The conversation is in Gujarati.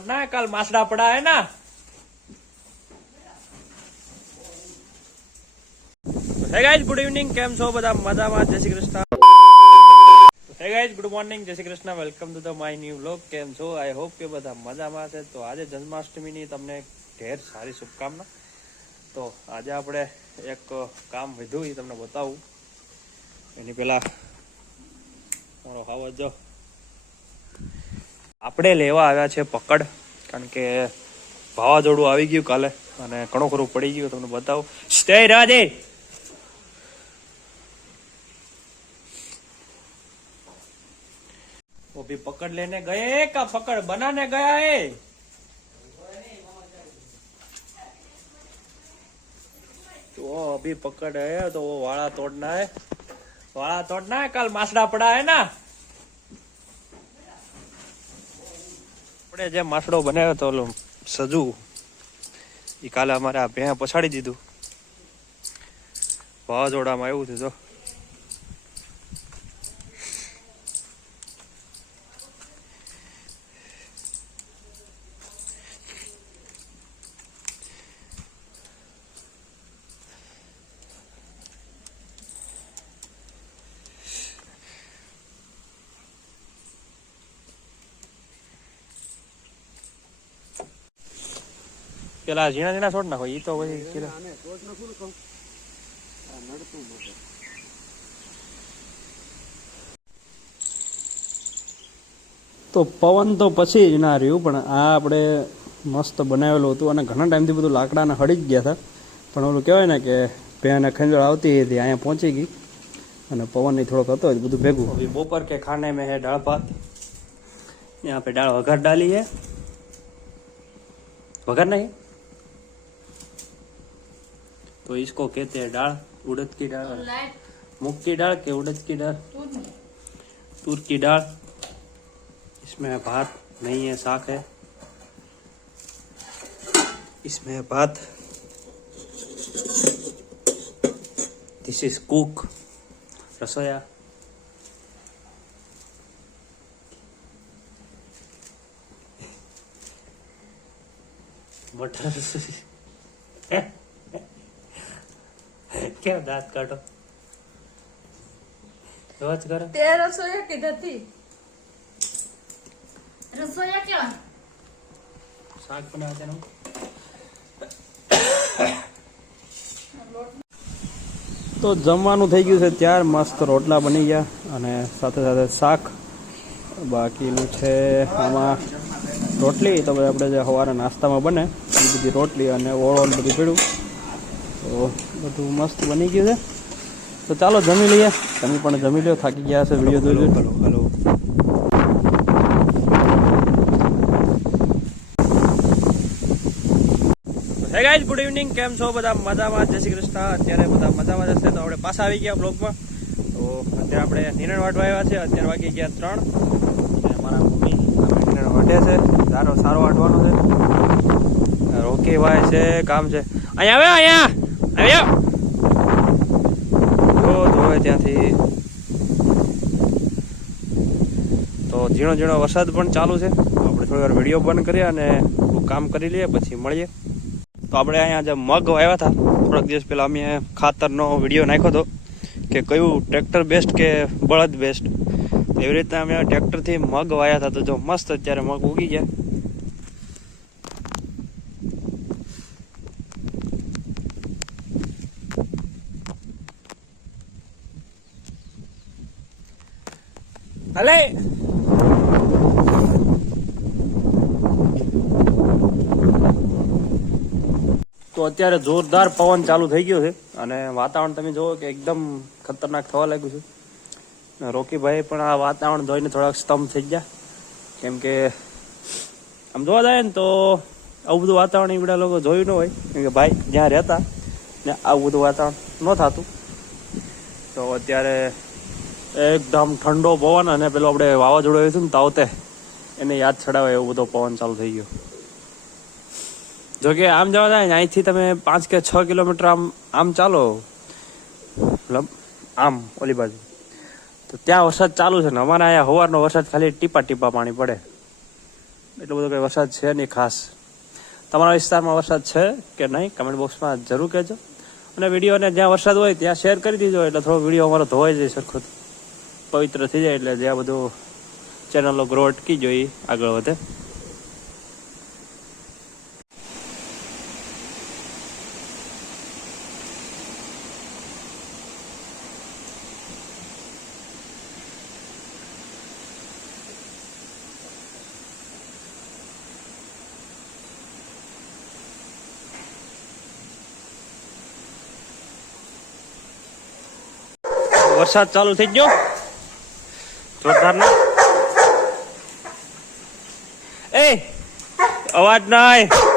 ना कल मासड़ा पड़ा है ना। हे गाइस गुड इवनिंग, केम छो बधा मजामां? जय Shri Krishna. Hey guys good morning, जय Shri Krishna, welcome to the my new vlog. केम छो? आई होप के बधा मजामां छे। तो आज जन्माष्टमी तमने ढेर सारी शुभकामना। तो आज आपणे एक काम वीधुं ई तमने बतावुं। एनी पहेला मारो हावज जो આપણે લેવા આવ્યા છે પકડ, કારણ કે વાવાઝોડું આવી ગયું કાલે અને ઘણું ખરું પડી ગયું. તમને બતાવું. સ્ટે રાધે. वो भी पकड़ लेने गए का पकड़ बनाने गया है? तो अभी पकड़ है तो वो वाड़ा तोड़ना है, वाड़ा तोड़ना है. कल मासड़ा पड़ा है ना. જે માસડો બનાવ્યો તો સજુ એ કાલે અમારે આ ભેં પછાડી દીધું. વાવાઝોડામાં એવું થયું. પેલા ઝીણા ઝીણા છોડ નાખો. ઈ તો તો પવન તો પછી જ ના રહ્યું, પણ આ આપણે મસ્ત બનાવેલું હતું અને ઘણા ટાઈમથી બધું લાકડાને હળી જ ગયા હતા. પણ ઓલું કહેવાય ને કે ભેને ખંજળ આવતી હતી, અહીંયા પહોંચી ગઈ અને પવન થોડોક હતો બધું ભેગું. અભી બપોર કે ખાने में है दाल भात. यहाँ पे दाल वघार डाली है. वघार नहीं तो इसको कहते हैं दाल. उड़द की दाल, मूंग की दाल के उड़द की दाल, तूर की दाल. इसमें भात नहीं है, साग है. इसमें भात. दिस इज कुक, रसोया. मटर. क्या दांत काटो रोज करो. તે રસોયા કીધી હતી. રસોયા કેવા? શાક બનાવતા નું. તો જમવાનું થઈ ગયું છે ત્યાર. મસ્ત રોટલા બની ગયા અને સાથે સાથે શાક બાકીનું છે. આમાં રોટલી તો આપણે જે સવારે નાસ્તામાં બને એ બધી રોટલી અને ઓળો બધું પીડ્યું. તો બધું મસ્ત બની ગયું છે. તો ચાલો જમી લઈએ. તમે પણ જમી લો, થાકી ગયા હશે વિડીયો જોઈ. Hello hello. Hey guys good evening, કેમ છો બધા મજામાં? જય શ્રી કૃષ્ણ. અત્યારે બધા મજામાં જશે. તો આપણે પાછા આવી ગયા બ્લોગમાં. તો અત્યારે આપણે નિરણ વાટવા આવ્યા છે. અત્યારે વાગી ગયા 3. મારા મમ્મી નિરણ વાટે છે. સારો વાટવાનો છે. રોકી ભાઈ છે, કામ છે. અહીંયા આવ્યો જોવે ત્યાંથી. તો ઝીણો વરસાદ પણ ચાલુ છે. આપણે થોડી વાર વિડીયો બંધ કરીએ અને કામ કરી લઈએ, પછી મળીએ. તો આપણે અહીંયા જે મગ વાવ્યા હતા થોડાક દિવસ પહેલા, અમે ખાતરનો વિડીયો નાખ્યો હતો કે કયું ટ્રેક્ટર બેસ્ટ કે બળદ બેસ્ટ. તો એવી રીતના અમે ટ્રેક્ટરથી મગ વાવ્યા હતા. તો જો મસ્ત અત્યારે મગ ઉગી ગયા. હલે તો અત્યારે જોરદાર પવન ચાલુ થઈ ગયો છે અને વાતાવરણ તમે જુઓ કે એકદમ ખતરનાક થવા લાગ્યું છે. રોકીભાઈ પણ આ વાતાવરણ જોઈને થોડાક સ્તંભ થઈ ગયા, કેમ કે આમ જોવા જાય ને તો આવું બધું વાતાવરણ એ બધા લોકો જોયું ન હોય, કેમ કે ભાઈ જ્યાં રહેતા ને આવું બધું વાતાવરણ ન થતું. તો અત્યારે એકદમ ઠંડો પવન અને પેલો આપણે વાવાઝોડું આવ્યું હતું ને તાવતે એને યાદ છડાવે એવો બધો પવન ચાલુ થઈ ગયો. જોકે આમ જવા જાય ને અહીંથી તમે 5 કે 6 કિલોમીટર આમ ચાલો મતલબ આમ ઓલી બાજુ, તો ત્યાં વરસાદ ચાલુ છે ને અમારે અહીંયા સવારનો વરસાદ ખાલી ટીપા પાણી પડે. એટલો બધો કંઈ વરસાદ છે નહીં ખાસ. તમારા વિસ્તારમાં વરસાદ છે કે નહીં કમેન્ટ બોક્સમાં જરૂર કહેજો. અને વિડીયોને જ્યાં વરસાદ હોય ત્યાં શેર કરી દીધો એટલે થોડો વિડીયો અમારો ધોવાઈ જાય સરખો પવિત્ર થઈ જાય એટલે જ્યાં બધું ચેનલનો ગ્રો અટકી જોઈએ આગળ વધે. વરસાદ ચાલુ થઈ ગયો જોરદારનો. એ અવાજ ના આય.